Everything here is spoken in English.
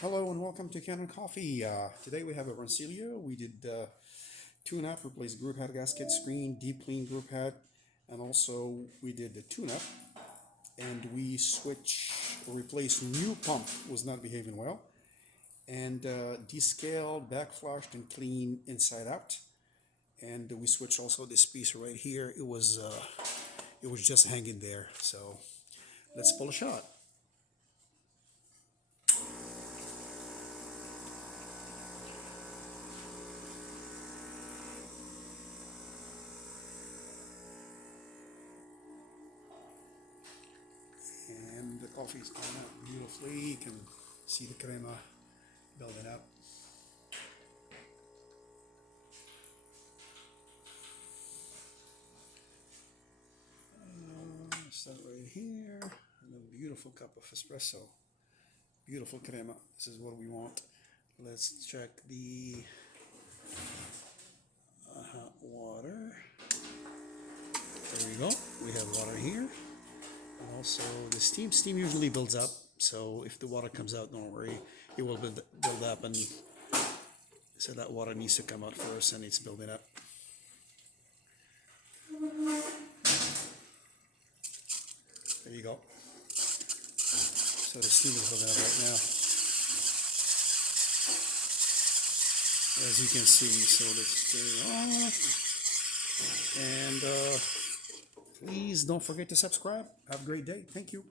Hello and welcome to Kanen Coffee. Today we have a Rancilio. We did tune-up, replaced group head gasket screen, deep clean group head, and also we did the tune-up and we replaced new pump, was not behaving well, and descaled, backflushed, and clean inside out. And we switched also this piece right here. It was just hanging there. So let's pull a shot. And the coffee's gone out beautifully. You can see the crema building up. Start right here, and a beautiful cup of espresso. Beautiful crema. This is what we want. Let's check the hot water. There we go. We have water here. And also the steam. Steam usually builds up, so if the water comes out, don't worry. It will build up, and so that water needs to come out first, and it's building up. There you go. So the steam is building up right now, as you can see. So let's turn it on. And please don't forget to subscribe. Have a great day. Thank you.